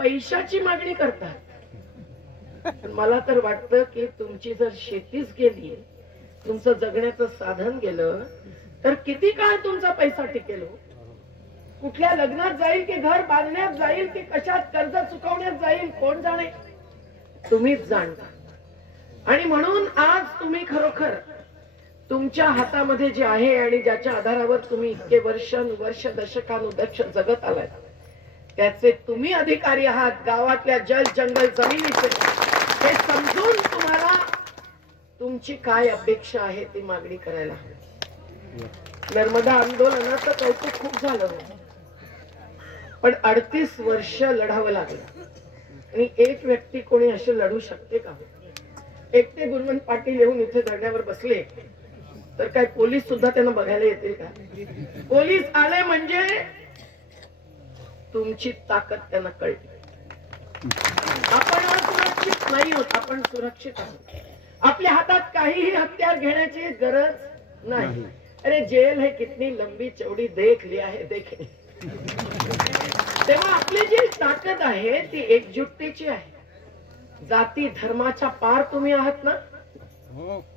पैशाची मागणी करतात. पण मला तर वाटतं की तुमची जर शेतीच गेली, तुमचं जगण्याचं साधन गेलं, तर किती काळ तुमचा पैसा टिकेल? कुठल्या लग्नात जाईल की घर बांधण्यात जाईल की कशात कर्ज चुकवण्यात जाईल, कोण जाणे? तुम्हीच जाणता. आणि म्हणून आज तुम्ही खरोखर तुमच्या हातामध्ये जे आहे आणि ज्याच्या आधारावर तुम्ही इतके वर्ष दशकानुदश जगत आलाय, त्याचे तुम्ही अधिकारी आहात. गावातल्या जल जंगल जमिनीचे हे समजून तुम्हाला तुमची काय अपेक्षा आहे ती मागणी करायला हवी. नर्मदा आंदोलनाचं कौतुक खूप झालं, पण 38 वर्ष लढावं लागलं. आणि एक व्यक्ती कोणी असे लढू शकते का? एकटे गुणवंत पाटील येऊन इथे धरण्यावर बसले तर काय पोलीस सुद्धा त्यांना बघायला येतील का? पोलीस आले म्हणजे तुमची ताकद त्यांना कळली. आपण सुरक्षित नाही होत, आपण सुरक्षित आहोत. आपल्या हातात काहीही हत्यार घेण्याची गरज नाही. अरे जेल है कितनी लंबी चौड़ी देख लिया है, देखे. तेव्हा आपली जी ताकद आहे ती एकजुटीची आहे. जाती धर्माच्या पार तुम्ही आहात ना,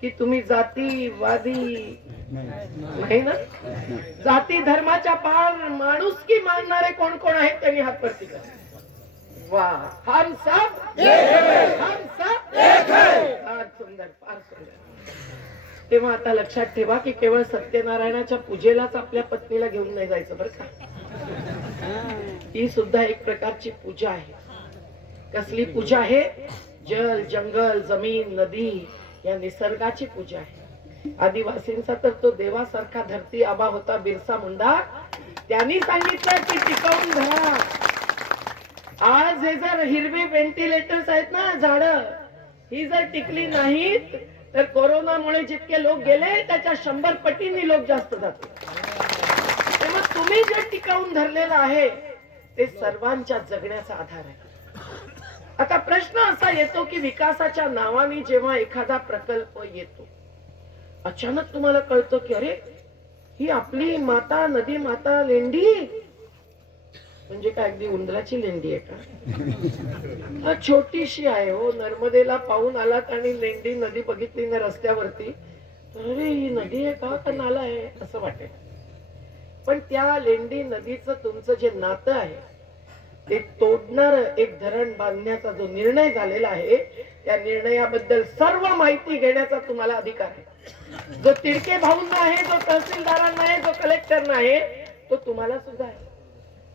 की तुम्ही जातीवादी नाही ना? जाती धर्माच्या पार माणुसकी मानणारे कोण कोण आहेत त्यांनी हात वरती करा. वाह, हम सब एक है. फार सुंदर, फार सुंदर. तेव्हा आता लक्षात ठेवा की केवळ सत्यनारायणाच्या पूजेलाच आपल्या पत्नीला घेऊन नाही जायचं बरं का. ही सुद्धा एक प्रकारची पूजा आहे. कसली पूजा आहे? जल जंगल जमीन नदी या निसर्गाची पूजा आहे. आदिवासींचा तर तो देवासारखा धरती आबा होता बिरसा मुंडा. त्यांनी सांगितलं की टिकवून धरा. आज हे जर हिरवी व्हेंटिलेटर्स आहेत ना झाडं, ही जर टिकली नाहीत तर कोरोनामुळे जितके लोक गेले त्याच्या 100 पटींनी लोक जास्त जातील. तेव्हा तुम्ही जे टिकवून धरलेलं आहे ते सर्वांच्या जगण्याचा आधार आहे. आता प्रश्न असा येतो की विकासाच्या नावाने जेव्हा एखादा प्रकल्प येतो, अचानक तुम्हाला कळतं की अरे ही आपली माता नदी माता लेंडी म्हणजे काय अगदी उंदराची लेंडी आहे का? छोटीशी आहे हो. नर्मदेला पाहून आलात आणि लेंडी नदी बघितली ना रस्त्यावरती, अरे ही नदी आहे का नाला आहे असं वाटेल. पण त्या लेंडी नदीचं तुमचं जे नातं आहे ते तोडणार एक धरण बांधण्याचा जो निर्णय झालेला आहे, त्या निर्णयाबद्दल सर्व माहिती घेण्याचा तुम्हाला अधिकार आहे. जो तिडके भाऊंना आहे, जो तहसीलदारांना आहे, जो कलेक्टरना आहे, तो तुम्हाला सुद्धा आहे.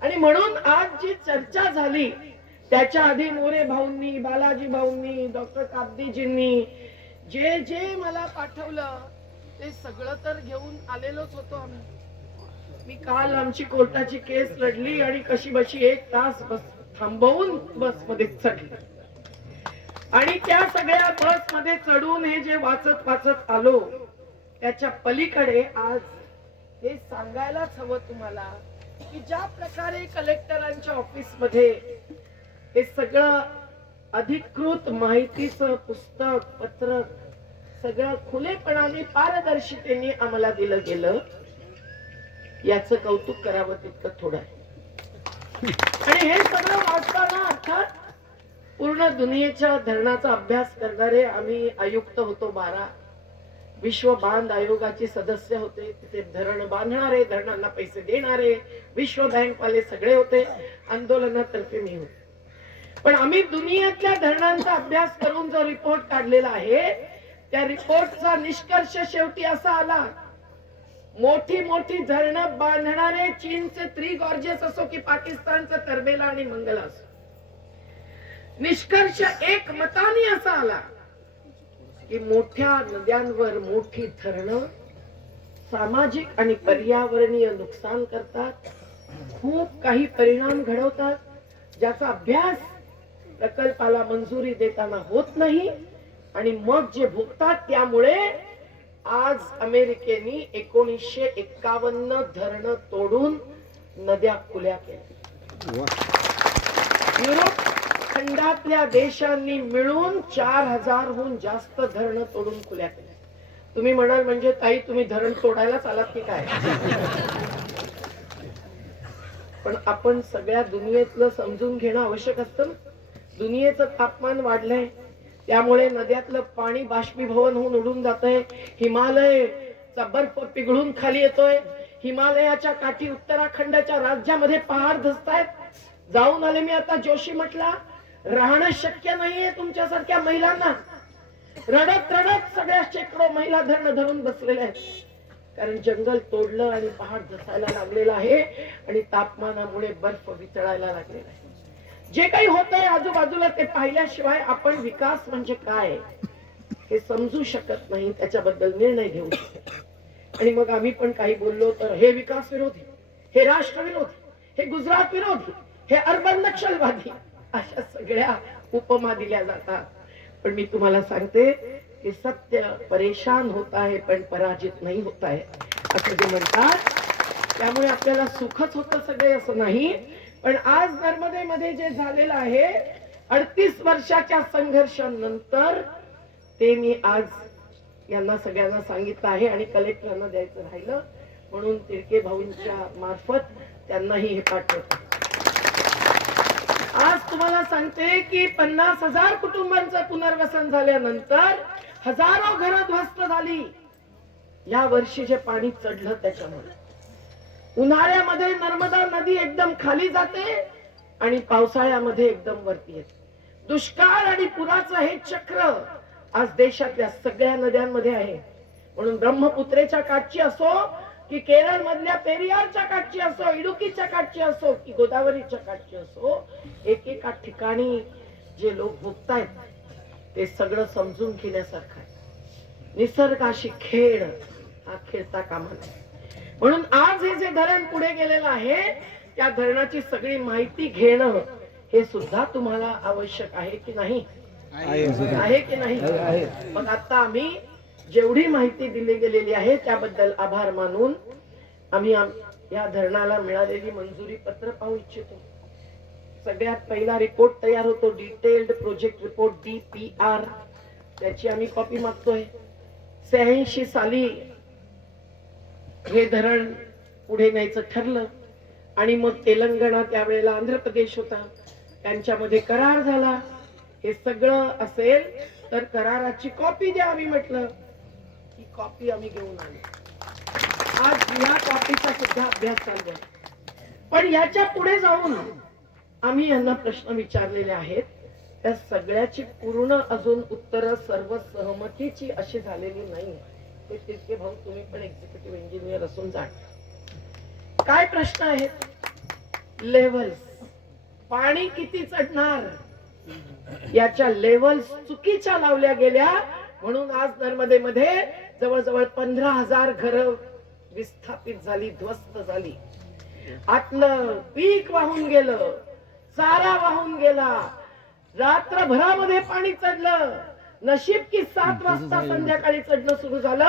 आणि म्हणून आज जी चर्चा झाली त्याच्या आधी मोरे भाऊंनी, बालाजी भाऊंनी, डॉक्टर काब्दीजींनी जे जे मला पाठवलं ते सगळं तर घेऊन आलेलोच होतो आम्ही. मी काल आमची कोर्टाची केस लढली आणि कशी बशी 1 तास बस थांबवून बसमध्ये चढली आणि त्या सगळ्या बसमध्ये चढून हे जे वाचत आलो त्याच्या पलीकडे आज हे सांगायलाच हवं तुम्हाला की ज्या प्रकारे कलेक्टरांच्या ऑफिस मध्ये हे सगळं अधिकृत माहितीचं पुस्तक पत्रक सगळं खुलेपणाने पारदर्शितेने आम्हाला दिलं गेलं, याचं कौतुक करावं तितकं थोडं आहे. आणि हे सगळं वाचताना अर्थात पूर्ण दुनियेच्या धरणाचा अभ्यास करणारे आम्ही आयुक्त होतो 12, विश्व बांध आयोगाचे सदस्य होते, तिथे धरण बांधणारे धरणांना पैसे देणारे विश्व बँक वाले सगळे होते, आंदोलनातर्फे मी होते. पण आम्ही दुनियेतल्या धरणांचा अभ्यास करून जो रिपोर्ट काढलेला आहे त्या रिपोर्टचा निष्कर्ष शेवटी असा आला, मोठी मोठी धरणं बांधणारे चीनचे 3 गॉर्जियस असो की पाकिस्तानचं तरबेला आणि मंगला असो, निष्कर्ष एक मताने असा आला की मोठ्या नद्यांवर मोठी धरणं सामाजिक आणि पर्यावरणीय नुकसान करतात, खूप काही परिणाम घडवतात, ज्याचा अभ्यास प्रकल्पाला मंजुरी देताना होत नाही आणि मग जे भोगतात. त्यामुळे आज अमेरिकेने 1951 धरणं तोडून नद्या खुल्या केल्या. युरोप खंडातल्या देशांनी मिळून 4000हून जास्त धरणं तोडून खुल्या केल्या. तुम्ही म्हणाल म्हणजे ताई तुम्ही धरण तोडायलाच आलात की काय? पण आपण सगळ्या दुनियेतलं समजून घेणं आवश्यक असतं. दुनियेचं तापमान वाढलंय, त्यामुळे नद्यातलं पाणी बाष्पीभवन होऊन उडून जातंय. हिमालयचा बर्फ पिघळून खाली येतोय. हिमालयाच्या काठी उत्तराखंडच्या राज्यामध्ये पहाड धसतायत. जाऊन आले मी आता जोशी म्हटला. राहणं शक्य नाहीये तुमच्यासारख्या महिलांना. रडत रडत सगळ्या शेकडो महिला धरण धरून बसलेल्या आहेत, कारण जंगल तोडलं आणि पहाड धसायला लागलेला आहे आणि तापमानामुळे बर्फ वितळायला लागलेला आहे. जे काही होतंय आजूबाजूला ते पाहिल्याशिवाय आपण विकास म्हणजे काय हे समजू शकत नाही, त्याच्याबद्दल निर्णय घेऊ शकत. आणि मग आम्ही पण काही बोललो तर हे विकास विरोधी, हे राष्ट्र विरोधी, हे गुजरात विरोधी, हे अर्बन नक्षलवादी, अशा सगळ्या उपमा दिल्या जातात. पण मी तुम्हाला सांगते की सत्य परेशान होता है पण पराजित नाही होता है, असं जे म्हणतात. त्यामुळे आपल्याला सुखच होतं सगळे असं नाही. पण आज नर्मदेमध्ये जे झालेलं आहे 38 वर्षाच्या संघर्षानंतर, ते मी आज यांना सगळ्यांना सांगितलं आहे आणि कलेक्टरांना द्यायचं राहिलं, म्हणून तिडके भाऊंच्या मार्फत त्यांनाही हे पाठवतो. आज तुम्हाला सांगते की 50,000 कुटुंबांचं पुनर्वसन झाल्यानंतर हजारो घरं ध्वस्त झाली. या वर्षी जे पाणी चढलं त्याच्यामुळे उन्हाळ्यामध्ये नर्मदा नदी एकदम खाली जाते आणि पावसाळ्यामध्ये एकदम वरती येते. दुष्काळ आणि पुराचं हे चक्र आज देशातल्या सगळ्या नद्यांमध्ये आहे. म्हणून ब्रह्मपुत्रेच्या काठची असो की केरळ मधल्या पेरियारच्या काठची असो, इडुकीच्या काठची असो की गोदावरीच्या काठची असो, एकेका ठिकाणी जे लोक भुगतायत ते सगळं समजून घेण्यासारखं आहे. निसर्गाशी खेळ हा खेळता कामा नये. म्हणून आज हे जे धरण पुढे गेलेलं आहे त्या धरणाची सगळी माहिती घेणं हे सुद्धा तुम्हाला आवश्यक आहे की नाही? आहे की नाही? मग आता आम्ही जेवढी माहिती दिली गेलेली आहे त्याबद्दल आभार मानून आम्ही या धरणाला मिळालेली मंजुरी पत्र पाहू इच्छितो. सगळ्यात पहिला रिपोर्ट तयार होतो, डिटेल्ड प्रोजेक्ट रिपोर्ट DPR, त्याची आम्ही कॉपी मागतोय. 86 साली हे धरण पुढे न्यायचं ठरलं आणि मग तेलंगणा, त्यावेळेला आंध्र प्रदेश होता, त्यांच्यामध्ये करार झाला. हे सगळं असेल तर कराराची कॉपी द्या. आम्ही म्हटलं की कॉपी आम्ही घेऊन आलो. आज या कॉपीचा सुद्धा अभ्यास चालू आहे. पण याच्या पुढे जाऊन आम्ही यांना प्रश्न विचारलेले आहेत, त्या सगळ्याची पूर्ण अजून उत्तरं सर्व सहमतीची अशी झालेली नाही. ते तितके भाऊ तुम्ही पण एक्झिक्युटिव्ह इंजिनियर असून जाण. काय प्रश्न आहेत? लेव्हल्स, पाणी किती चढणार याच्या लेव्हल्स चुकीच्या लावल्या गेल्या, म्हणून आज नर्मदेमध्ये जवळजवळ 15,000 घरं विस्थापित झाली, ध्वस्त झाली. आतलं पीक वाहून गेलं, चारा वाहून गेला, रात्रभरामध्ये पाणी चढलं. नशीब की 7 वाजता संध्याकाळी चढणं सुरू झालं,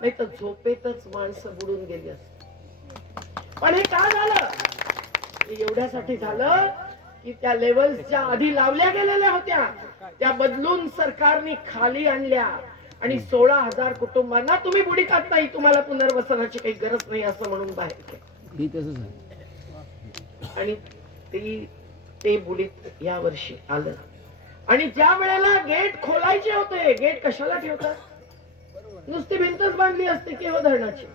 नाही तर झोपेतच माणसं बुडून गेली असती. पण हे का झालं? एवढ्यासाठी झालं की त्या लेव्हल्सच्या आधी लावल्या गेलेल्या होत्या त्या बदलून सरकारने खाली आणल्या आणि 16,000 कुटुंबांना तुम्ही बुडीत नाही, तुम्हाला पुनर्वसनाची काही गरज नाही असं म्हणून बाहेर केलं. आणि ते बुडीत या वर्षी आलं. आणि ज्या वेळेला गेट खोलायचे होते, गेट कशाला ठेवतात? नुसती भिंतच बांधली असते की हो धरणाची.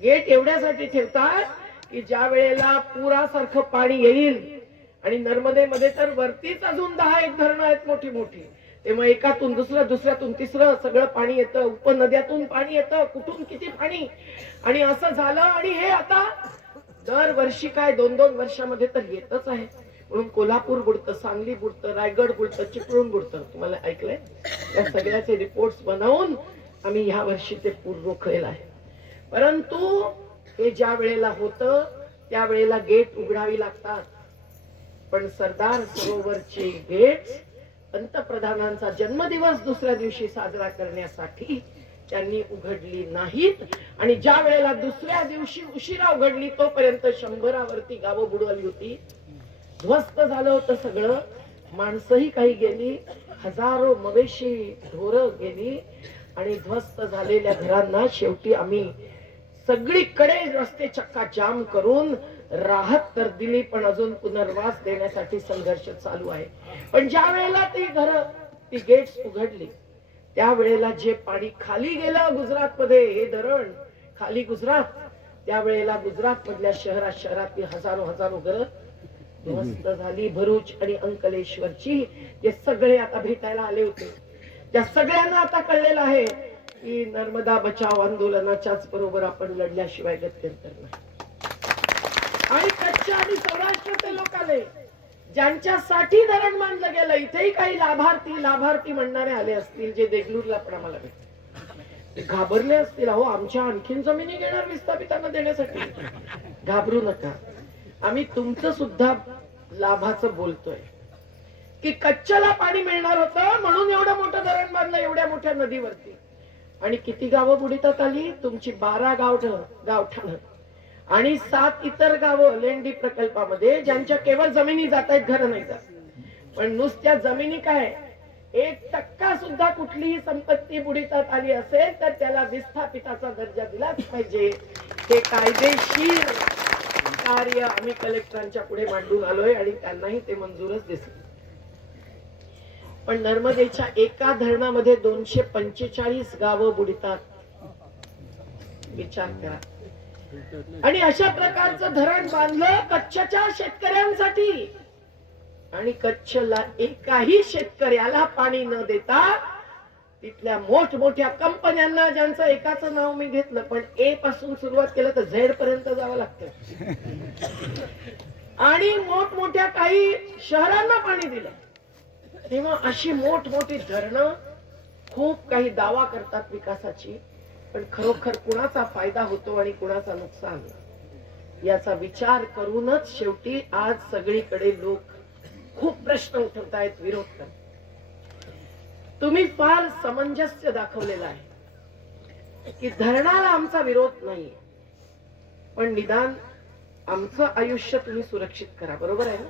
गेट एवढ्यासाठी ठेवतात की ज्या वेळेला पुरासारखं पाणी येईल, आणि नर्मदेमध्ये तर वरतीच अजून 10 धरणं आहेत मोठी मोठी, तेव्हा एकातून दुसरं, दुसऱ्यातून तिसरं सगळं पाणी येतं, उपनद्यातून पाणी येतं, कुठून किती पाणी. आणि असं झालं. आणि हे आता दरवर्षी काय 2-2 वर्षामध्ये तर येतच आहे. म्हणून कोल्हापूर बुडतं, सांगली बुडतं, रायगड बुडतं, चिपळूण बुडतं. तुम्हाला ऐकलंय? या सगळ्याचे रिपोर्ट्स बनवून आम्ही ह्या वर्षी ते पूर रोखलेलं आहे. परंतु हे ज्या वेळेला होतं त्या वेळेला गेट उघडावी लागतात. पण सरदार सरोवरचे गेट पंतप्रधानांचा जन्मदिवस दुसऱ्या दिवशी साजरा करण्यासाठी त्यांनी उघडली नाहीत. आणि ज्या वेळेला दुसऱ्या दिवशी उशिरा उघडली तोपर्यंत 100वरती गावं बुडवली होती. ध्वस्त झालं होतं सगळं. माणसंही काही गेली, हजारो मवेशी ढोरं गेली. आणि ध्वस्त झालेल्या घरांना शेवटी आम्ही सगळीकडे रस्ते चक्का जाम करून राहत तर दिली, पण अजून पुनर्वास देण्यासाठी संघर्ष चालू आहे. पण ज्या वेळेला ती गेट्स उघडली, त्यावेळेला जे पाणी खाली गेलं गुजरात मध्ये, हे धरण खाली गुजरात, त्यावेळेला गुजरात मधल्या शहरातली हजारो घरं ध्वस्त झाली. भरूच आणि अंकलेश्वरची जे सगळे आता भेटायला आले होते, त्या सगळ्यांना आता कळलेलं आहे की नर्मदा बचाव आंदोलनाच्याच बरोबर आपण लढल्याशिवाय गत्यंतर नाही. आणि कच्छ आणि सौराष्ट्राचे लोक आले, ज्यांच्यासाठी धरण बांधलं गेलं. इथेही काही लाभार्थी म्हणणारे आले असतील, जे देगलूरला पण आम्हाला भेटले. घाबरले असतील, अहो आमच्या आणखीन जमिनी घेणार विस्थापितांना देण्यासाठी. घाबरू नका, आम्ही तुमचं सुद्धा लाभाचं बोलतोय की कच्छला पाणी मिळणार होतं म्हणून एवढं मोठं धरण बांधलं एवढ्या मोठ्या नदीवरती. आणि किती गावं बुडीतात आली तुमची? 12 गावठाण आणि 7 इतर गावं लेंडी प्रकल्पामध्ये, ज्यांच्या केवळ जमिनी जात आहेत, घर नाही जात. पण नुसत्या जमिनी काय, 1% सुद्धा कुठलीही संपत्ती बुडीतात आली असेल तर त्याला विस्थापिताचा दर्जा दिलाच पाहिजे. हे कायदेशीर कार्य आम्ही कलेक्टरांच्या पुढे मांडून आलोय आणि त्यांनाही ते मंजूरच दिसत. पण नर्मदेच्या एका धरणामध्ये 245 गावं बुडतात, विचार करा. आणि अशा प्रकारचं धरण बांधलं कच्छच्या शेतकऱ्यांसाठी, आणि कच्छला एकाही शेतकऱ्याला पाणी न देता तिथल्या मोठमोठ्या कंपन्यांना, ज्यांचं एकाचं नाव मी घेतलं, पण ए पासून सुरुवात केलं तर झेड पर्यंत जावं लागतं, आणि मोठमोठ्या काही शहरांना पाणी दिलं. तेव्हा अशी मोठमोठी धरणं खूप काही दावा करतात विकासाची, पण खरोखर कुणाचा फायदा होतो आणि कुणाचा नुकसान, याचा विचार करूनच शेवटी आज सगळीकडे लोक खूप प्रश्न उठवतायत, विरोध करतात. तुम्ही फार समंजस्य दाखवलेला आहे की धरणाला आमचा विरोध नाही, पण निदान आमचं आयुष्य तुम्ही सुरक्षित करा. बरोबर आहे ना?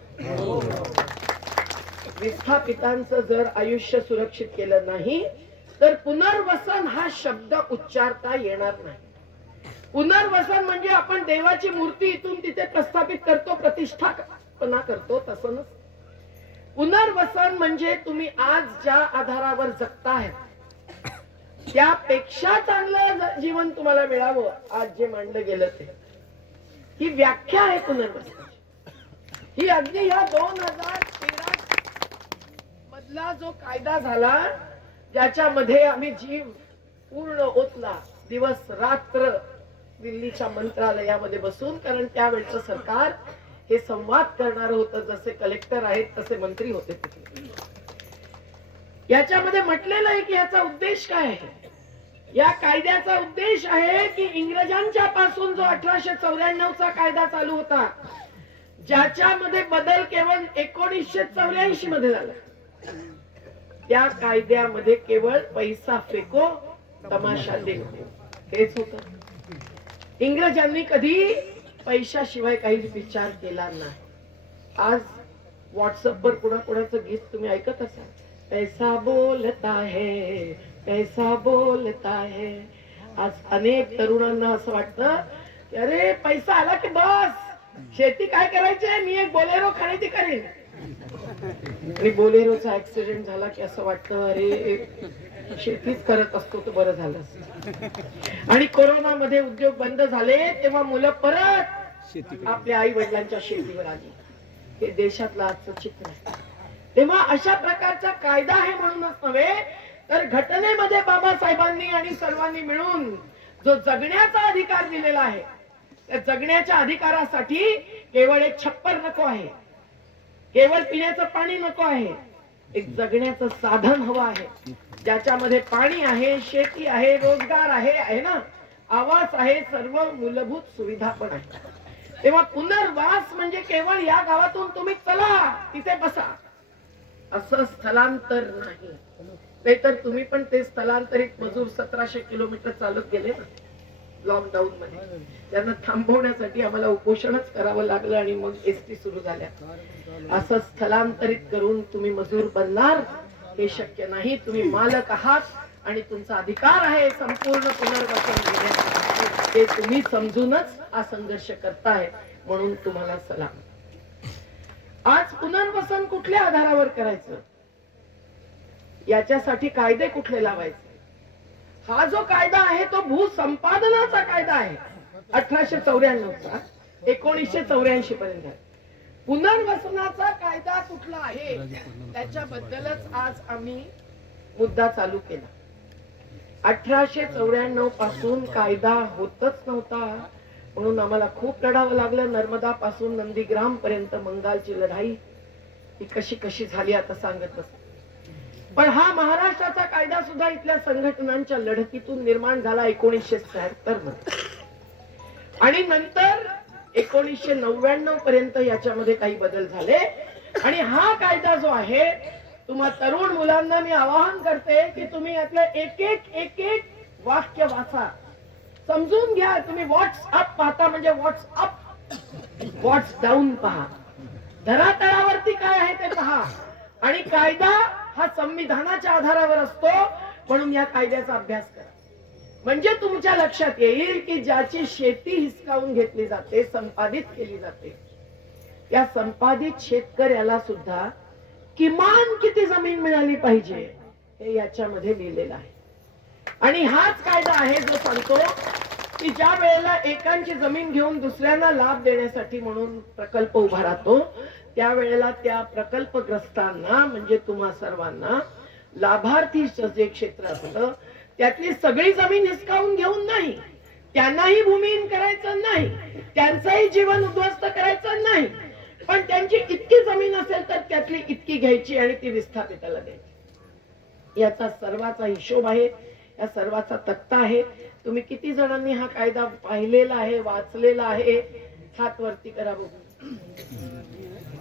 विस्थापितांचं जर आयुष्य सुरक्षित केलं नाही तर पुनर्वसन हा शब्द उच्चारता येणार नाही. पुनर्वसन म्हणजे आपण देवाची मूर्ती इथून तिथे प्रस्थापित करतो, प्रतिष्ठापना करतो, तसं नसतं. पुनर्वसन म्हणजे तुम्ही आज ज्या आधारावर जगताय त्यापेक्षा चांगलं जीवन तुम्हाला मिळावं, आज जे मांडलं गेलं ते, ही व्याख्या आहे पुनर्वसन. ही अगदी ह्या 2013 मधला जो कायदा झाला, ज्याच्यामध्ये आम्ही जीव पूर्ण ओतला, दिवस रात्र दिल्लीच्या मंत्रालयामध्ये बसून, कारण त्यावेळचं सरकार हे संवाद करणार होतं, जसे कलेक्टर आहेत तसे मंत्री होते तिथे. याच्यामध्ये म्हटलेलं आहे की याचा उद्देश काय आहे. या कायद्याचा उद्देश आहे की इंग्रजांच्या पासून जो 1894 चा कायदा चालू होता, ज्याच्यामध्ये बदल केवळ 1984 मध्ये झाला, त्या कायद्यामध्ये केवळ पैसा फेको तमाशा देखो हेच होत. इंग्रजांनी कधी पैशाशिवाय काही विचार केला नाही. आज व्हॉट्सअपवर कुणाकुणाचं गीत तुम्ही ऐकत असाल, पैसा बोलता है, पैसा बोलता है. आज अनेक तरुणांना असं वाटतं की अरे पैसा आला की बस शेती काय करायची, मी एक बोलेरो खरेदी करेन. आणि बोलेरोचा ऍक्सिडेंट झाला की असं वाटतं अरे शेतीच करत असतो तर बरं झालं. आणि कोरोनामध्ये उद्योग बंद झाले तेव्हा मुलं परत आपल्या आई वडिलांच्या शेतीवर आली. हे देशातलं आजचं चित्र आहे. तेव्हा अशा प्रकारचा कायदा आहे म्हणूनच नव्हे तर घटनेमध्ये बाबासाहेबांनी आणि सर्वांनी मिळून जो जगण्याचा अधिकार दिलेला आहे, त्या जगण्याच्या अधिकारासाठी केवळ एक छप्पर नको आहे, केवळ पिण्याचं पाणी नको आहे, एक जगण्याचं साधन हवं आहे, ज्याच्यामध्ये पाणी आहे, शेती आहे, रोजगार आहे ना, आवास आहे, सर्व मूलभूत सुविधा पण आहे. तेव्हा पुनर्वास म्हणजे केवळ या गावातून तुम्ही चला तिथे बसा असं स्थलांतर नाही. नाहीतर तुम्ही पण ते स्थलांतरित मजूर 1700 किलोमीटर चालत गेले ना लॉकडाऊन मध्ये, त्यांना थांबवण्यासाठी आम्हाला उपोषणच करावं लागलं आणि मग एसटी सुरू झाल्या. असं स्थलांतरित करून तुम्ही मजूर बनणार हे शक्य नाही. तुम्ही मालक आहात आणि तुमचा अधिकार आहे संपूर्ण पुनर्वसन घेण्याचा, ते तुम्ही समजूनच हा संघर्ष करताय. म्हणून तुम्हाला सलाम. आज पुनर्वसन कुठल्या आधारावर करायचं, याच्यासाठी कायदे कुठले लावायचे? हा जो कायदा आहे तो भूसंपादनाचा कायदा आहे 1894चा 1984 पर्यंत. पुनर्वसनाचा कायदा कुठला आहे त्याच्याबद्दलच आज आम्ही मुद्दा चालू केला. 1894 पासून कायदा होतच नव्हता, म्हणून आम्हाला खूप लढावं लागलं. नर्मदा पासून नंदीग्राम पर्यंत मंगालची लढाई ही कशी कशी झाली आता सांगत असते. पण हा महाराष्ट्राचा कायदा सुद्धा इथल्या संघटनांच्या लढतीतून निर्माण झाला 1976 मध्ये. आणि नंतर 1999 पर्यंत याच्यामध्ये काही बदल झाले. आणि हा कायदा जो आहे, तुम्हा तरुण मुलांना मी आवाहन करते की तुम्ही यातलं एक एक वाक्य वाचा, समजून घ्या. तुम्ही व्हॉट्सअप पाहता म्हणजे व्हॉट्सअप, व्हॉट्स डाऊन पहा, धरातळावरती काय आहे ते पहा. आणि कायदा हा संविधानाच्या आधारावर असतो, म्हणून या कायद्याचा अभ्यास करा. म्हणजे तुमच्या लक्षात येईल की ज्याची शेती हिसकावून घेतली जाते, संपादित केली जाते, या संपादित शेतकऱ्याला सुद्धा किमान किती जमीन मिळाली पाहिजे हे याच्यामध्ये लिहिलेलं आहे. आणि हाच कायदा आहे जो सांगतो की ज्या वेळेला एकांची जमीन घेऊन दुसऱ्यांना लाभ देण्यासाठी म्हणून प्रकल्प उभा राहतो, त्यावेळेला त्या प्रकल्पग्रस्तांना म्हणजे तुम्हा सर्वांना लाभार्थी जे क्षेत्र असतं त्यातली सगळी जमीन हिसकावून घेऊन नाही, त्यांनाही भूमिहीन करायचं नाही, त्यांचंही जीवन उद्ध्वस्त करायचं नाही, पण त्यांची इतकी जमीन असेल तर त्यातली इतकी घ्यायची आणि ती विस्थापिताला द्यायची. याचा सर्वाचा हिशोब आहे, या सर्वाचा तक्ता आहे. तुम्ही किती जणांनी हा कायदा पाहिलेला आहे, वाचलेला आहे? हात वरती करा बघू.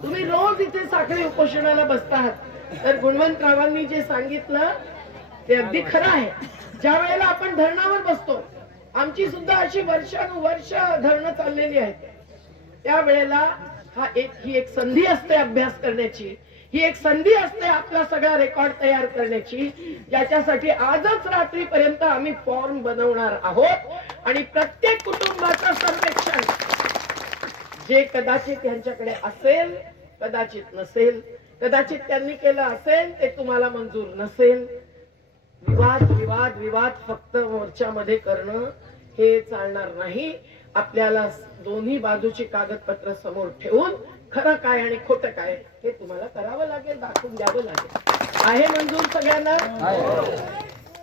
तुम्ही रोज इथे साखळी उपोषणाला बसता आहात, तर गुणवंतरावांनी जे सांगितलं ते अगदी खरं आहे. ज्या वेळेला आपण धरणावर बसतो, आमची सुद्धा अशी वर्षानुवर्ष धरणं चाललेली आहेत, त्यावेळेला ही एक संधी असते अभ्यास करण्याची, ही एक संधी असते आपला सगळा रेकॉर्ड तयार करण्याची, ज्याच्यासाठी आजच रात्रीपर्यंत आम्ही फॉर्म बनवणार आहोत. आणि प्रत्येक कुटुंबाचं सर्वेक्षण जे कदाचित त्यांच्याकडे असेल, कदाचित नसेल, कदाचित त्यांनी केलं असेल ते तुम्हाला मंजूर नसेल. विवाद विवाद विवाद फक्त मोर्चामध्ये करणं हे चालणार नाही. आपल्याला दोन्ही बाजूची कागदपत्र समोर ठेवून खरं काय आणि खोटं काय हे तुम्हाला करावं लागेल, दाखवून द्यावं लागेल. आहे मंजूर सगळ्यांना?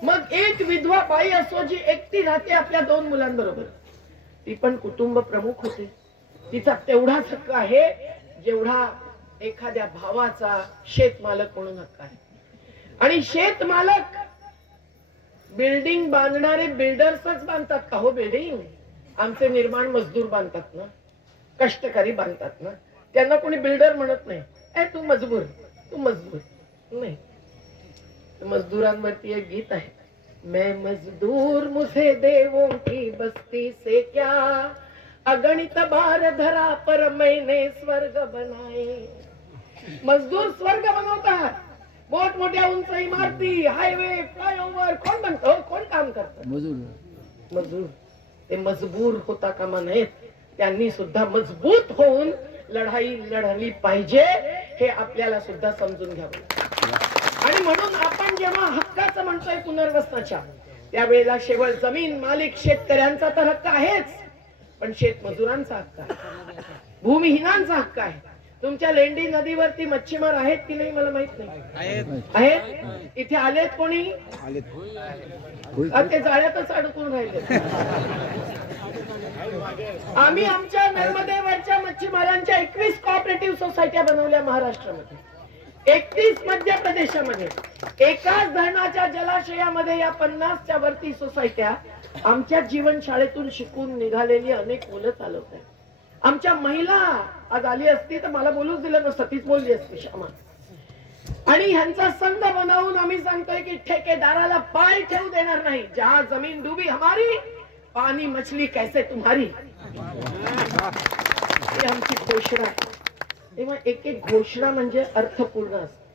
मग एक विधवा बाई असो जी एकटी राहते आपल्या 2 मुलांबरोबर, ती पण कुटुंब प्रमुख होते, तिचा तेवढाच हक्क आहे जेवढा एखाद्या भावाचा शेतमालक म्हणून हक्क आहे. आणि शेतमालक बिल्डिंग बांधणारे बिल्डर्सच बांधतात का हो बिल्डिंग? आमचे निर्माण मजदूर बांधतात ना, कष्टकरी बांधतात ना, त्यांना कोणी बिल्डर म्हणत नाही. तू मजबूर, तू मजबूर नाही. मजदूरांवरती एक गीत आहे, मैं मजदूर मुझे देवों की बस्ती से क्या, अगणित बार धरा पर मैंने स्वर्ग बनाए. मजदूर स्वर्ग बनवतात, मोठमोठ्या उंच इमारती, हायवे, फ्लायओव्हर कोण बनतं? कोण काम करतं? मजदूर. ते मजबूर होता कामा नयेत, त्यांनी सुद्धा मजबूत होऊन लढाई लढली पाहिजे हे आपल्याला सुद्धा समजून घ्यावं. आणि म्हणून आपण जेव्हा हक्काचं म्हणतोय पुनर्वसनाच्या, त्यावेळेला शेवट जमीन मालिक शेतकऱ्यांचा तर हक्क आहेच, पण शेतमजुरांचा हक्क आहे, भूमिहीनांचा हक्क आहे. तुमच्या लेंडी नदीवरती मच्छीमार आहेत की नाही मला माहित नाही. आहेत? इथे आलेत कोणी? ते जाळ्यातच अडकून राहिले. आम्ही आमच्या नर्मदेवरच्या मच्छीमारांच्या 21 कोऑपरेटिव्ह सोसायट्या बनवल्या महाराष्ट्रामध्ये, 31 मध्य प्रदेशामध्ये. एकाच धरणाच्या जलाशयामध्ये या 50च्या वरती सोसायट्या आमच्या जीवन शाळेतून शिकून निघालेली अनेक मुलं चालवत आहेत. आमच्या महिला आज आली असती तर मला बोलूच दिलं नसतं, तीच बोलली असती श्यामा. आणि ह्यांचा संघ बनवून आम्ही सांगतोय की ठेकेदाराला पाय ठेवू देणार नाही. जहां जमीन डुबी हमारी, पाणी मछली कैसे तुम्हारी, ही आमची घोषणा आहे. तेव्हा एक एक घोषणा म्हणजे अर्थपूर्ण असते.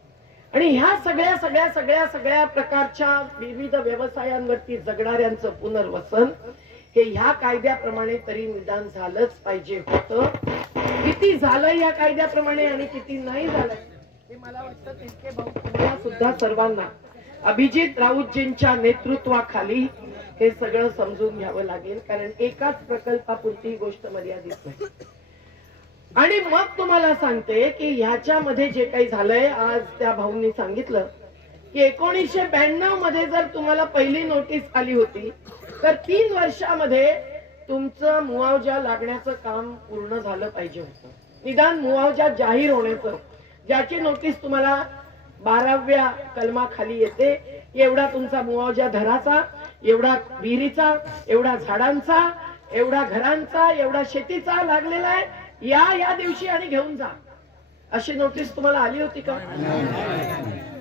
आणि ह्या सगळ्या सगळ्या सगळ्या सगळ्या प्रकारच्या विविध व्यवसायांवरती जगणाऱ्यांचं पुनर्वसन हे ह्या कायद्याप्रमाणे तरी निदान झालंच पाहिजे होतं. किती झालं या कायद्याप्रमाणे आणि किती नाही झालं हे मला वाटतं तितके भाऊ सुद्धा सर्वांना अभिजित राऊतजींच्या नेतृत्वाखाली हे सगळं समजून घ्यावं लागेल, कारण एकाच प्रकल्पापुरती गोष्ट मर्यादित नाही. आणि मग तुम्हाला सांगते की ह्याच्यामध्ये जे काही झालंय, आज त्या भाऊंनी सांगितलं की 1992 मध्ये जर तुम्हाला पहिली नोटीस आली होती तर 3 वर्षामध्ये तुमचं मुआवजा लागण्याचं काम पूर्ण झालं पाहिजे होतं. निदान मुआवजा जाहीर होण्याचं, ज्याची नोटीस तुम्हाला 12व्या कलमाखाली येते, एवढा तुमचा मुआवजा धराचा, एवढा विहिरीचा, एवढा झाडांचा, एवढा घरांचा, एवढा शेतीचा लागलेला आहे, या दिवशी आणि घेऊन जा, अशी नोटीस तुम्हाला आली होती का?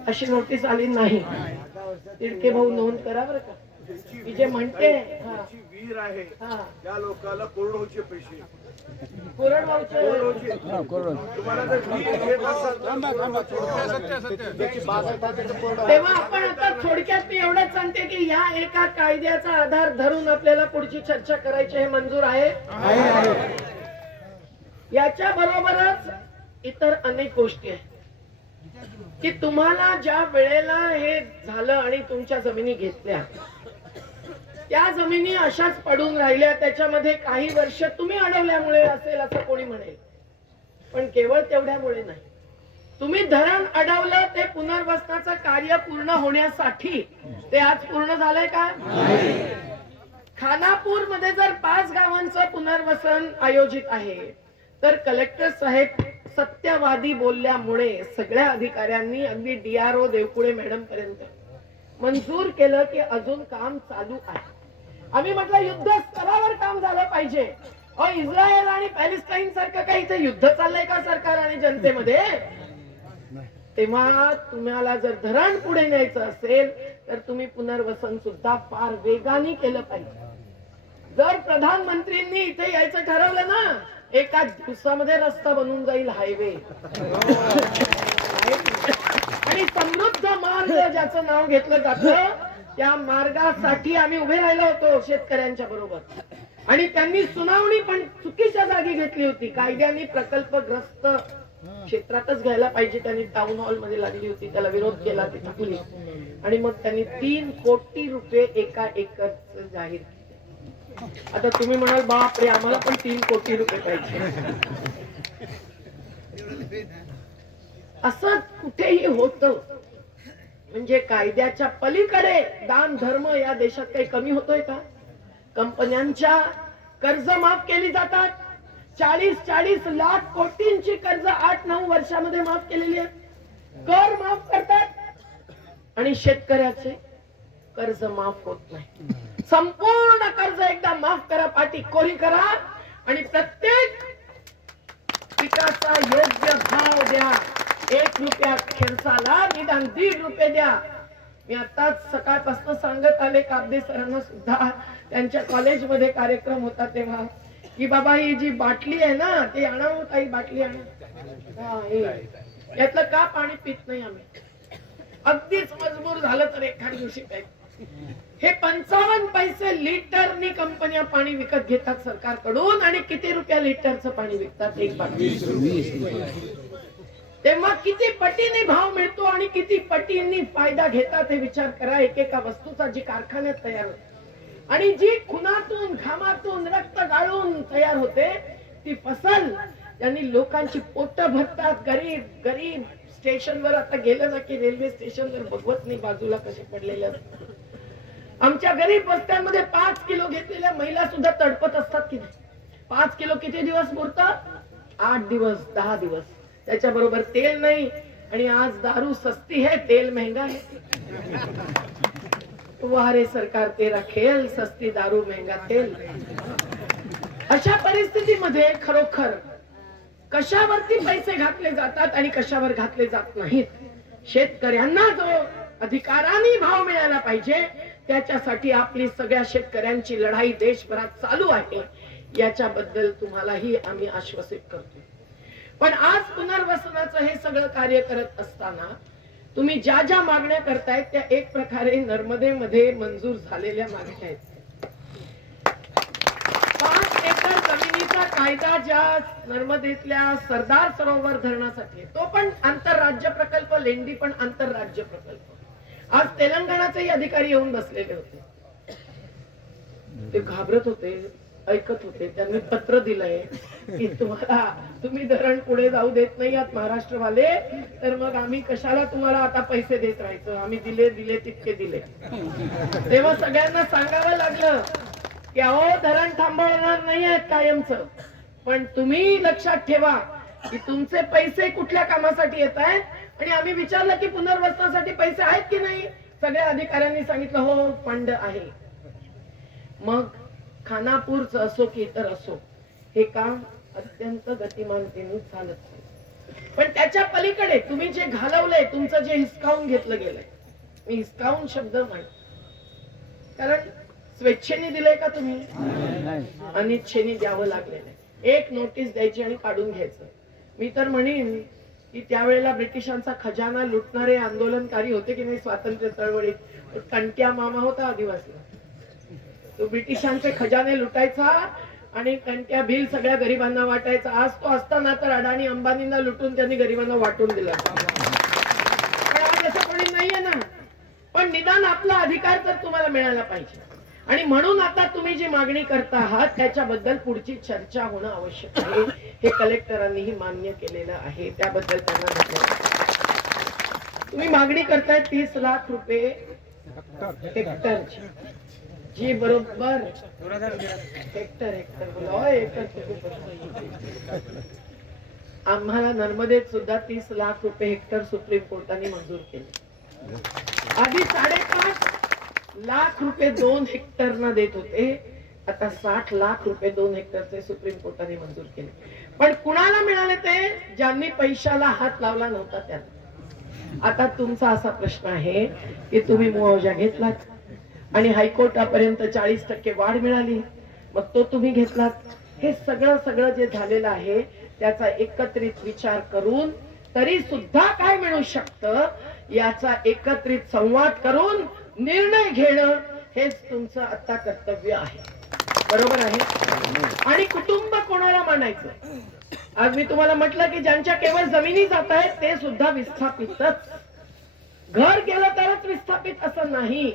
अशी नोटीस आली नाही. तिडके भाऊ नोंद करा बरं का. मी जे म्हणते वीर आहे त्या लोकांना कोरडवाहूचे पैसे, तुम्हाला जर तेव्हा आपण आता थोडक्यात मी एवढंच सांगते की या एका कायद्याचा आधार धरून आपल्याला पुढची चर्चा करायची हे मंजूर आहे. याच्या बरोबरच इतर अनेक गोष्टी आहेत की तुम्हाला ज्या वेळेला हे झालं आणि तुमच्या जमिनी घेतल्या, त्या जमिनी अशाच पडून राहिल्या, त्याच्यामध्ये काही वर्ष तुम्ही अडवल्यामुळे असेल असं कोणी म्हणेल, पण केवळ तेवढ्यामुळे नाही. तुम्ही धरण अडवलं ते पुनर्वसनाचं कार्य पूर्ण होण्यासाठी, ते आज पूर्ण झालंय का? खानापूर मध्ये जर 5 गावांचं पुनर्वसन आयोजित आहे तर कलेक्टर साहेब सत्यवादी बोलल्यामुळे सगळ्या अधिकाऱ्यांनी अगदी DRO देवकुळे मॅडम पर्यंत मंजूर केलं की अजून काम चालू आहे. आम्ही म्हटलं युद्ध स्तरावर काम झालं पाहिजे. इस्रायल आणि पॅलेस्टाईन सारखं काही इथे युद्ध चाललंय का सरकार आणि जनतेमध्ये? तेव्हा तुम्हाला जर धरण पुढे न्यायचं असेल तर तुम्ही पुनर्वसन सुद्धा फार वेगाने केलं पाहिजे. जर प्रधानमंत्रींनी इथे यायचं ठरवलं ना, एका दिवसामध्ये रस्ता बनून जाईल, हायवे. आणि समृद्ध मार्ग ज्याचं नाव घेतलं जातं त्या मार्गासाठी आम्ही उभे राहिलो होतो शेतकऱ्यांच्या बरोबर, आणि त्यांनी सुनावणी पण चुकीच्या जागी घेतली होती. कायद्याने प्रकल्पग्रस्त क्षेत्रातच घ्यायला पाहिजे, त्यांनी टाउन हॉल मध्ये लागली होती, त्याला विरोध केला, ती चुकली, आणि मग त्यांनी 3 कोटी रुपये एका एकरचं जाहीर केले. आता तुम्ही म्हणाल बापरे आम्हाला पण 3 कोटी रुपये पाहिजे. असं कुठेही होतं म्हणजे कायद्याच्या पलीकडे दान धर्म या देशात काही कमी होतोय का? कंपन्यांच्या कर्ज माफ केली जातात. 40-40 लाख कोटींची कर्ज 8-9 वर्षामध्ये माफ केलेली आहेत. कर माफ करतात आणि शेतकऱ्याचे कर्ज माफ होत नाही. संपूर्ण कर्ज एकदा माफ करा, पाटी कोरी करा आणि प्रत्येक पिकाचा योग्य भाव द्या. 1 रुपया खर्चाला निदान 1.5 रुपये द्या. मी आताच सकाळपासून सांगत आले काब्दे सरांना सुद्धा, त्यांच्या कॉलेजमध्ये कार्यक्रम होता तेव्हा, की बाबा ही जी बाटली आहे ना ती आणावं, काही बाटली आणा, यातलं का पाणी पित नाही आम्ही, अगदीच मजबूर झालं तर एखाद्या दिवशी प्यायचं. हे 55 पैसे लिटरनी कंपन्या पाणी विकत घेतात सरकारकडून, आणि किती रुपया लिटरचं पाणी विकतात? 1 बाटली. तेव्हा किती पटीने भाव मिळतो आणि किती पटींनी फायदा घेतात हे विचार करा. एकेका वस्तूचा जी कारखान्यात तयार होते आणि जी खुनातून घामातून रक्त गाळून तयार होते ती फसल त्यांनी लोकांची पोट भरतात. गरीब गरीब स्टेशनवर आता गेलं ना की रेल्वे स्टेशनवर बघवत नाही बाजूला कसे पडलेले असतात. आमच्या गरीब वस्त्यांमध्ये 5 किलो घेतलेल्या महिला सुद्धा तडपत असतात की नाही. 5 किलो किती दिवस पुरतात? 8 दिवस 10 दिवस. त्याच्याबरोबर तेल नाही, आणि आज दारू सस्ती है, तेल महंगा है. वारे सरकार तेरा खेल, सस्ती दारू महंगा तेल. अशा परिस्थितीमध्ये खरोखर कशावरती पैसे घातले जातात आणि कशावर घातले जात नाहीत. शेतकऱ्यांना जो अधिकाराने भाव मिळाला पाहिजे त्याच्यासाठी आपली सगळ्या शेतकऱ्यांची लढाई देशभरात चालू आहे, याच्याबद्दल तुम्हालाही आम्ही आश्वासित करतो. पण आज पुनर्वसनाचं हे सगळं कार्य करत असताना तुम्ही ज्या ज्या मागण्या करतायत त्या एक प्रकारे नर्मदेमध्ये मंजूर झालेल्या मागण्या आहेत. तुमचा कायदा ज्या नर्मदेतल्या सरदार सरोवर धरणासाठी तो पण आंतरराज्य प्रकल्प, लेंडी पण आंतरराज्य प्रकल्प. आज तेलंगणाचेही अधिकारी येऊन बसलेले होते. ते घाबरत होते, ऐकत होते. त्यांनी पत्र दिलंय की तुम्ही धरण पुढे जाऊ देत नाही आहात महाराष्ट्रवाले, तर मग आम्ही कशाला तुम्हाला आता पैसे देत राहायचं. आम्ही दिले तितके दिले. तेव्हा सगळ्यांना सांगावं लागलं की अहो, धरण थांबवणार नाही आहेत कायमचं, पण तुम्ही लक्षात ठेवा की तुमचे पैसे कुठल्या कामासाठी येत आहेत. आणि आम्ही विचारलं की पुनर्वसनासाठी पैसे आहेत की नाही. सगळ्या अधिकाऱ्यांनी सांगितलं हो, फंड आहे. मग खानापूरच असो की इतर असो, हे काम अत्यंत गतिमानतेने चालत आहे. पण त्याच्या पलीकडे तुम्ही जे घालवलंय, तुमचं जे हिसकावून घेतलं गेलंय, मी हिसकावून शब्द नाही, कारण स्वेच्छेने दिलंय का तुम्ही, अनिच्छेने द्यावं लागलेलं आहे. एक नोटीस द्यायची आणि काढून घ्यायचं. मी तर म्हणेन की त्यावेळेला ब्रिटिशांचा खजाना लुटणारे आंदोलनकारी होते की नाही स्वातंत्र्य चळवळीत, कंट्या मामा होता आदिवासी. तो ब्रिटिशांचे खजाने लुटायचा आणि कंट्या बिल सगळ्या गरिबांना वाटायचा. आज तो असताना तर अडाणी अंबानींना लुटून त्यांनी गरिबांना वाटून दिला. पण आज असं कोणी नाहीये ना. पण निदान आपला अधिकार तर तुम्हाला मिळाला पाहिजे. आणि म्हणून आता तुम्ही जी मागणी करता आहात त्याच्याबद्दल पुढची चर्चा होणं आवश्यक आहे. हे कलेक्टरांनीही मान्य केलेलं आहे. त्याबद्दल त्यांना धन्यवाद. तुम्ही मागणी करताय 30 लाख रुपये हेक्टरची. जी बरोबर हेक्टर बोला, आम्हाला नर्मदेत सुद्धा 30 लाख रुपये हेक्टर सुप्रीम कोर्टाने मंजूर केले. आधी 5.5 लाख रुपये 2 हेक्टरना देत होते, आता 60 लाख रुपये 2 हेक्टरचे सुप्रीम कोर्टाने मंजूर केले. पण कुणाला मिळाले ते? ज्यांनी पैशाला हात लावला नव्हता त्यांना. आता तुमचा असा प्रश्न आहे की तुम्ही मुआवजा घेतलात आणि हायकोर्टापर्यंत 40% वाढ मिळाली, मग तो तुम्ही घेतलात. हे सगळं जे झालेलं आहे त्याचा एकत्रित विचार करून तरी सुद्धा काय मिळू शकतं याचा एकत्रित संवाद करून निर्णय घेणं हेच तुमचं आता कर्तव्य आहे. बरोबर आहे. आणि कुटुंब कोणाला मानायचं? आज मी तुम्हाला म्हटलं की ज्यांच्या केवळ जमिनी जात आहेत ते सुद्धा विस्थापितच. घर गेलं तरच विस्थापित असं नाही,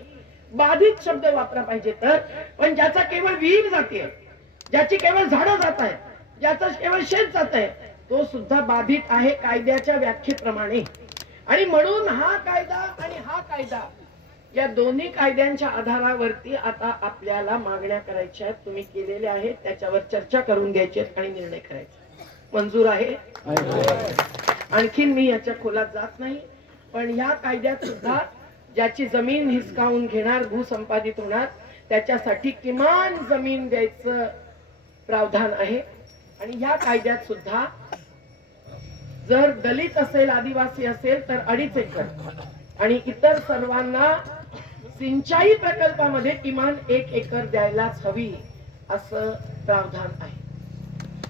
बाधित शब्द वापरा पाहिजे तर. पण ज्याचा केवळ विहीर जाते, ज्याची केवळ झाडं जात आहेत, ज्याचं केवळ शेत जात आहे, तो सुद्धा बाधित आहे कायद्याच्या व्याख्येप्रमाणे. आणि म्हणून हा कायदा आणि हा कायदा या दोन्ही कायद्यांच्या आधारावरती आता आपल्याला मागण्या करायच्या आहेत. तुम्ही केलेल्या आहेत, त्याच्यावर चर्चा करून घ्यायची आणि निर्णय करायचा. मंजूर आहे? आणखीन मी याच्या खोलात जात नाही. पण या कायद्यात सुद्धा ज्याची जमीन हिसकावून घेणार, भूसंपादित होणार, त्याच्यासाठी किमान जमीन द्यायचं प्रावधान आहे. आणि या कायद्यात सुद्धा जर दलित असेल, आदिवासी असेल तर 2.5 एकर आणि इतर सर्वांना सिंचाई प्रकल्पामध्ये किमान 1 एकर द्यायलाच हवी असं प्रावधान आहे.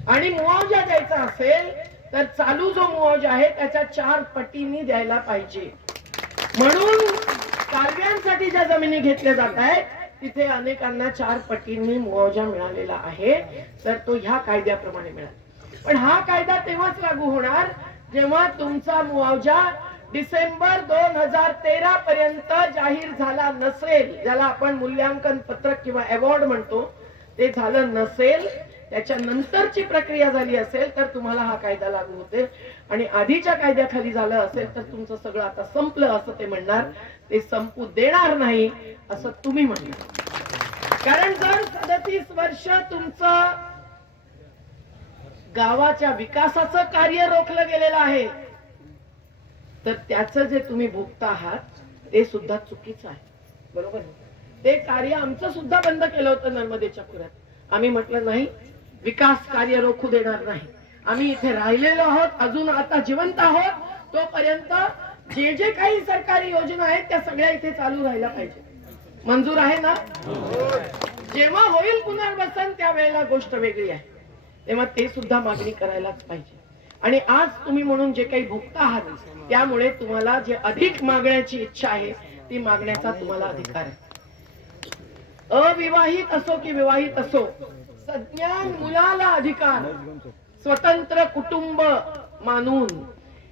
आणि मुआवजा द्यायचा असेल तर चालू जो मुआवजा आहे त्याच्या 4 पटींनी द्यायला पाहिजे. म्हणून कालव्यांसाठी ज्या जमिनी घेतल्या जात आहेत तिथे अनेकांना 4 पटींनी मुआवजा मिळालेला आहे, तर तो ह्या कायद्याप्रमाणे मिळाला. पण हा कायदा तेव्हाच लागू होणार जेव्हा तुमचा मुआवजा डिसेंबर 2013 पर्यंत जाहीर झाला नसेल, ज्याला आपण मूल्यांकन पत्रक किंवा अवॉर्ड म्हणतो, ते झालं नसेल, त्याच्या नंतरची प्रक्रिया झाली असेल तर तुम्हाला हा कायदा लागू होते. आणि आधीच्या कायद्याखाली झालं असेल तर तुमचं सगळं आता संपलं असं ते म्हणणार. ते संपू देणार नाही असं तुम्ही म्हणणार. कारण जर 37 वर्ष तुमचं गावाच्या विकासाचं कार्य रोखलं गेलेलं आहे तर त्याचं जे तुम्ही भोगता आहात ते सुद्धा चुकीचं आहे. बरोबर? ते कार्य आमचं सुद्धा बंद केलं होतं नर्मदेच्या खोऱ्यात. आम्ही म्हटलं नाही, विकास कार्य रोखू देणार नाही. आम्ही इथे राहिलेलो आहोत, अजून आता जिवंत आहोत, तोपर्यंत जे जे काही सरकारी योजना आहेत त्या सगळ्या इथे चालू राहायला पाहिजे. मंजूर आहे ना? जेव्हा होईल पुनर्वसन त्यावेळेला गोष्ट वेगळी आहे, तेव्हा ते सुद्धा मागणी करायलाच पाहिजे. आणि आज तुम्ही म्हणून जे काही भोगता आहात त्यामुळे तुम्हाला जे अधिक मागण्याची इच्छा आहे ती मागण्याचा तुम्हाला अधिकार आहे. अविवाहित असो की विवाहित असो, सज्ञान मुलाला अधिकार, स्वतंत्र कुटुंब मानून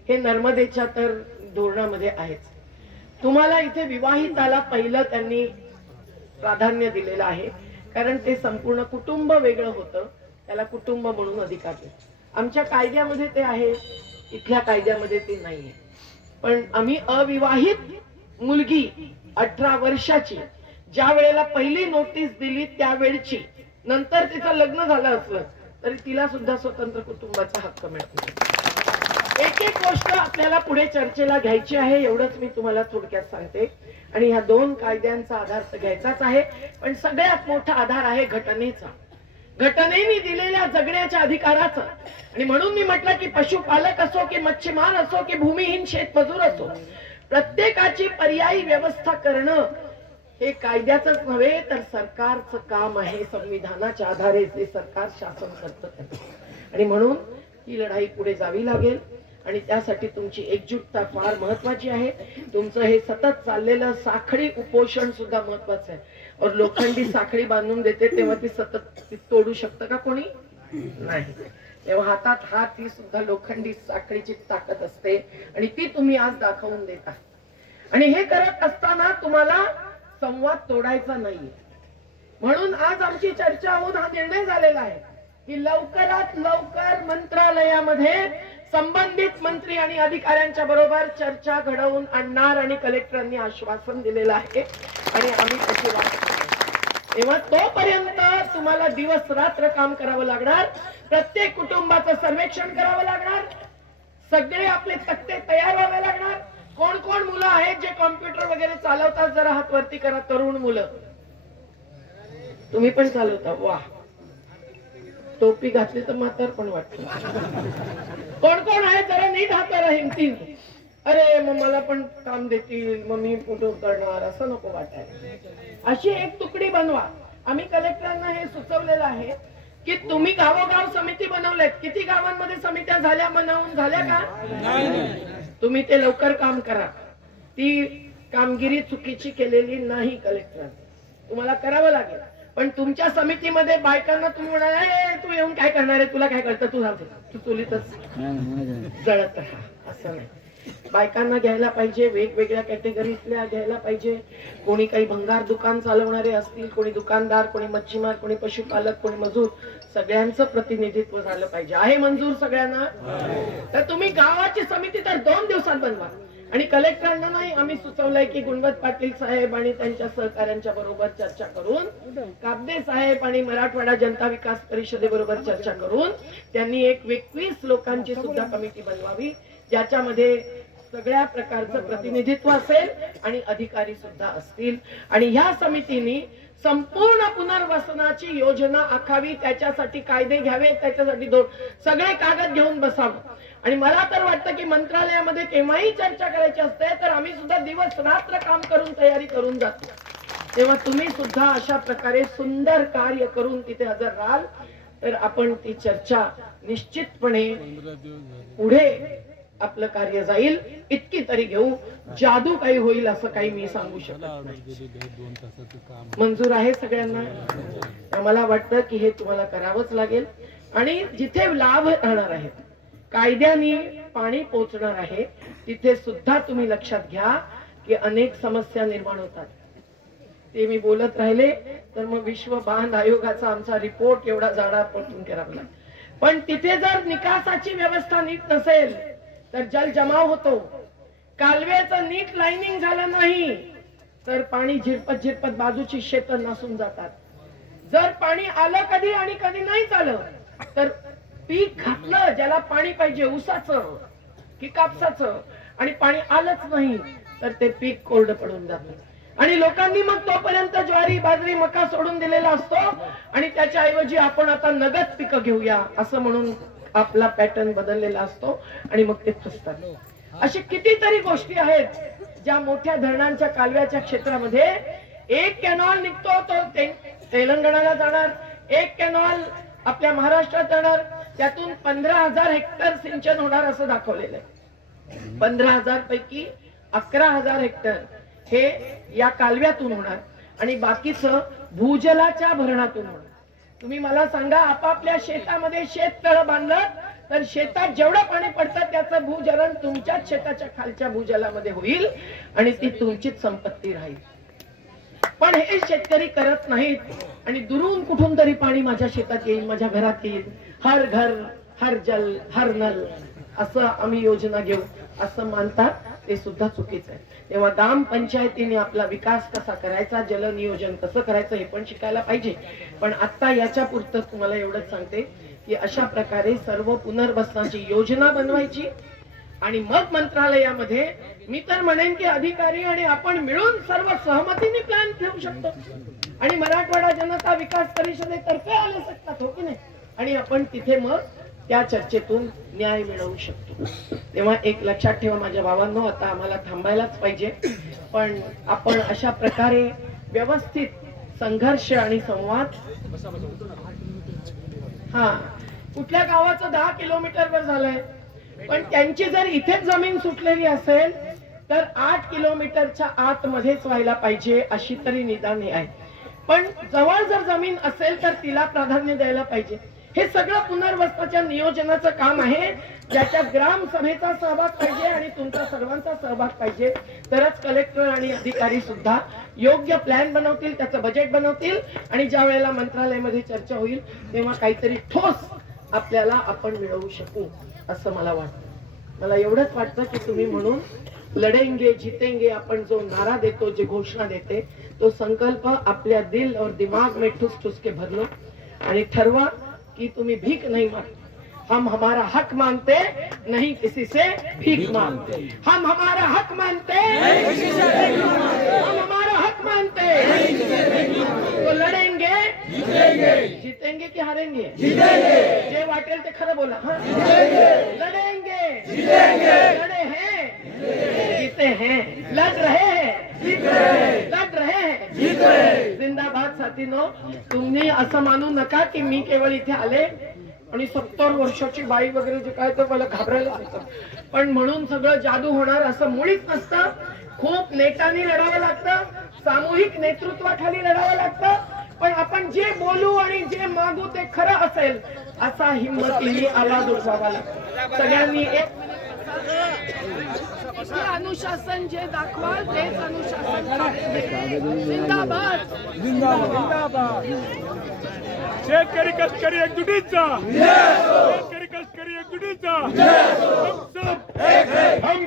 हे नर्मदेच्या तर धोरणामध्ये आहेच. तुम्हाला इथे विवाहिताला पहिलं त्यांनी प्राधान्य दिलेलं आहे, कारण ते संपूर्ण कुटुंब वेगळं होतं, त्याला कुटुंब म्हणून अधिकार आहे. आमच्या कायद्यामध्ये ते आहे, इथल्या कायद्यामध्ये ते नाहीये. पण आम्ही अविवाहित मुलगी 18 वर्षाची ज्या वेळेला पहिली नोटीस दिली त्यावेळची, नंतर तिचं लग्न झालं असलं तरी तिला सुद्धा स्वतंत्र कुटुंबाचा हक्क मिळतो. एक एक गोष्ट आपल्याला पुढे चर्चेला घ्यायची आहे, एवढंच मी तुम्हाला थोडक्यात सांगते. आणि ह्या दोन कायद्यांचा आधार तर घ्यायचाच आहे, पण सगळ्यात मोठा आधार आहे घटनेचा, घटनेने दिलेल्या जगण्याच्या अधिकाराचा. आणि म्हणून मी म्हटलं की पशुपालक असो की मच्छीमार असो की भूमिहीन शेतमजूर असो, प्रत्येकाची पर्यायी व्यवस्था करणं हे कायद्याचंच नव्हे तर सरकारचं काम आहे. संविधानाच्या आधारे जे सरकार शासन करतं, आणि म्हणून ही लढाई पुढे जावी लागेल. आणि त्यासाठी तुमची एकजुटता फार महत्वाची आहे. तुमचं हे सतत चाललेलं साखळी उपोषण सुद्धा महत्वाचं आहे. और लोखंडी साखळी बांधून देते तेव्हा ती सतत तोडू शकतं का कोणी? नाही. तेव्हा हातात हात ही सुद्धा लोखंडी साखळीची ताकद असते, आणि ती तुम्ही आज दाखवून देता. आणि हे करत असताना तुम्हाला संवाद तोडायचा नाहीये. म्हणून आज आमची चर्चा होऊन हा निर्णय झालेला आहे की लवकरात लवकर मंत्रालयामध्ये संबंधित मंत्री आणि अधिकाऱ्यांच्या बरोबर चर्चा घडवून आणणार, आणि कलेक्टरांनी आश्वासन दिलेलं आहे आणि आम्ही त्याची वाट पाहतो. तेव्हा तोपर्यंत तुम्हाला दिवस रात्र काम करावं लागणार, प्रत्येक कुटुंबाचं सर्वेक्षण करावं लागणार, सगळे आपले तक्ते तयार व्हावे लागणार. कोण कोण मुलं आहेत जे कॉम्प्युटर वगैरे चालवतात? जरा हात वरती करा. तरुण मुलं, तुम्ही पण चालवता? वा, टोपी घातली तर म्हातार पण वाटत. कोण कोण आहे जरा नीट हाताला हिमतील. अरे मग मला पण काम देतील, मग मी फोटो करणार, असं नको वाटायला. अशी एक तुकडी बनवा. आम्ही कलेक्टरांना हे सुचवलेलं आहे की तुम्ही गावोगाव समिती बनवल्यात. किती गावांमध्ये समित्या झाल्या, बनवून झाल्या का? तुम्ही ते लवकर काम करा. ती कामगिरी चुकीची केलेली नाही कलेक्टरांनी, तुम्हाला करावं लागेल. पण तुमच्या समितीमध्ये बायकांना तुम्ही म्हणाल तू येऊन काय करणार आहे, तुला काय कळतं, तू सांगते, तू चुलीतच जळत राहा, असं नाही. बायकांना घ्यायला पाहिजे, वेगवेगळ्या कॅटेगरीतल्या घ्यायला पाहिजे. कोणी काही भंगार दुकान चालवणारे असतील, कोणी दुकानदार, कोणी मच्छीमार, कोणी पशुपालक, कोणी मजूर, सगळ्यांचं प्रतिनिधित्व झालं पाहिजे. आहे मंजूर सगळ्यांना? तर तुम्ही गावाची समिती तर 2 दिवसात बनवा. आणि कलेक्टरांना नाही, आम्ही सुचवलंय की गुणवत पाटील साहेब आणि त्यांच्या सहकाऱ्यांच्या बरोबर चर्चा करून, काब्दे साहेब आणि मराठवाडा जनता विकास परिषदेबरोबर चर्चा करून त्यांनी एक 21 लोकांची सुद्धा कमिटी बनवावी, ज्याच्यामध्ये सगळ्या प्रकारचं प्रतिनिधित्व असेल आणि अधिकारी सुद्धा असतील. आणि ह्या समितीने संपूर्ण पुनर्वसनाची योजना आखावी, त्याच्यासाठी कायदे घ्यावे, त्याच्यासाठी सगळे कागद घेऊन बसावं. आणि मला तर वाटतं की मंत्रालयामध्ये केव्हाही चर्चा करायची असते तर आम्ही सुद्धा दिवस रात्र काम करून तयारी करून जातो. तेव्हा तुम्ही सुद्धा अशा प्रकारे सुंदर कार्य करून तिथे हजर राहाल तर आपण ती चर्चा निश्चितपणे पुढे आपलं कार्य जाईल. इतकी तरी घेऊ. जादू काही होईल असं काही मी सांगू शकत नाही. मंजूर आहे सगळ्यांना? मला वाटतं की हे तुम्हाला करावंच लागेल. आणि जिथे लाभ राहणार आहे, कायद्याने पाणी पोचणार आहे, तिथे सुद्धा तुम्ही लक्षात घ्या की अनेक समस्या निर्माण होतात. ते मी बोलत राहिले तर मग विश्व बांध आयोगाचा आमचा रिपोर्ट एवढा जाडा पटून करावा लागेल. पण तिथे जर निकासाची व्यवस्था नीट नसेल तर जल जमाव होतो. कालव्याचं नीट लाईनिंग झालं नाही तर पाणी झिरपत झिरपत बाजूची शेतं नसून जातात. जर पाणी आलं कधी आणि कधी नाही आलं तर पीक घातलं ज्याला पाणी पाहिजे, ऊसाचं की कापसाचं, आणि पाणी आलंच नाही तर ते पीक कोरडं पडून जातं. आणि लोकांनी मग तोपर्यंत ज्वारी, बाजरी, मका सोडून दिलेला असतो आणि त्याच्या ऐवजी आपण आता नगद पिकं घेऊया असं म्हणून आपला पॅटर्न बदललेला असतो आणि मग ते फसतात. अशी कितीतरी गोष्टी आहेत ज्या मोठ्या धरणांच्या कालव्याच्या क्षेत्रामध्ये एक कॅनॉल निघतो तो तेलंगणाला जाणार, एक कॅनॉल आपल्या महाराष्ट्रात जाणार, त्यातून 15,000 हेक्टर सिंचन होणार असं दाखवलेलं आहे. 15,000 पैकी 11,000 हेक्टर हे या कालव्यातून होणार आणि बाकीचं भूजलाच्या भरणातून होणार. तुम्ही मला सांगा, आपापल्या शेतामध्ये शेततळ बांधलं तर शेतात जेवढं पाणी पडतं त्याचं भूजलन तुमच्याच शेताच्या खालच्या भूजलामध्ये होईल आणि ती तुमचीच संपत्ती राहील. पण हे शेतकरी करत नाहीत आणि दुरून कुठून तरी पाणी माझ्या शेतात येईल, माझ्या घरात येईल, हर घर हर जल हर नल असं आम्ही योजना घेऊ असं मानतात, ते सुद्धा चुकीचं आहे. तेव्हा ग्राम पंचायतीने आपला विकास कसा करायचा, जल नियोजन कसं करायचं हे पण शिकायला पाहिजे. पण आता याच्या पुरतं तुम्हाला एवढंच सांगते की अशा प्रकारे सर्व पुनर्वसनाची योजना बनवायची आणि मग मंत्रालयामध्ये मी तर म्हणेन की अधिकारी आणि आपण मिळून सर्व सहमतीने प्लॅन ठेवू शकतो आणि मराठवाडा जनता विकास परिषदेतर्फे आले शकतात, हो की नाही, आणि आपण तिथे मग त्या चर्चेतून न्याय मिळवू शकतो. तेव्हा एक लक्षात ठेवा माझ्या भावांनो, आता आम्हाला थांबायलाच पाहिजे, पण आपण अशा प्रकारे व्यवस्थित संघर्ष आणि संवाद. हा, कुठल्या गावाचं 10 किलोमीटरवर झालंय, पण त्यांची जर इथेच जमीन सुटलेली असेल तर 8 किलोमीटरच्या आतमध्येच व्हायला पाहिजे अशी तरी निदान आहे. पण जवळ जर जमीन असेल तर तिला प्राधान्य द्यायला पाहिजे. हे सगळं पुनर्वसनाच्या नियोजनाचं काम आहे, ज्याच्यात ग्रामसभेचा सहभाग पाहिजे आणि तुमचा सर्वांचा सहभाग पाहिजे. तरच कलेक्टर आणि अधिकारी सुद्धा योग्य प्लॅन बनवतील, त्याचं बजेट बनवतील आणि ज्या वेळेला मंत्रालयामध्ये चर्चा होईल तेव्हा काहीतरी ठोस आपल्याला आपण मिळवू शकू असं मला वाटतं. मला एवढंच वाटतं की तुम्ही म्हणून लढेंगे जितेंगे आपण जो नारा देतो, जी घोषणा देते, तो संकल्प आपल्या दिल और दिमाग में ठुस ठुस के भर लो आणि ठरवा कि तुम्ही भीख नहीं मांगते, हम हमारा हक मांगते नहीं किसी से भीख मांगते. हम हमारा हक मानते नहीं किसी से भीख मांगते. हम हमारा हक मानते नहीं किसी से भीख मांगते. तो लढेंगे जितेंगे. जितेंगे की हारेंगे? जितेंगे. जे वाटेल ते खरं बोला. हाँ, लढेंगे जितेंगे. लढे हैं जीते हैं, लढ रहे हैं जीत रहे, लढ रहे हैं जीत रहे. जिंदाबाद साथीनो. तुम्ही असं मानू नका की मी केवळ इथे आले आणि 70 वर्षाची बाई वगैरे जे काय तर मला घाबरायला होतं, पण म्हणून सगळं जादू होणार असं मुळीच नसतं. खूप नेटाने लढावं लागतं, सामूहिक नेतृत्वाखाली लढावं लागतं. पण आपण जे बोलू आणि जे मागू ते खरं असेल असा हिंमतीने आवाज उठवावा लागतो. सगळ्यांनी एक अनुशासन जे दाखवाल तेच अनुशासन. जिंदाबाद जिंदाबाद. शेतकरी कष्टकरी एकजुटीचा, शेतकरी कष्टकरी एकजुटीचा.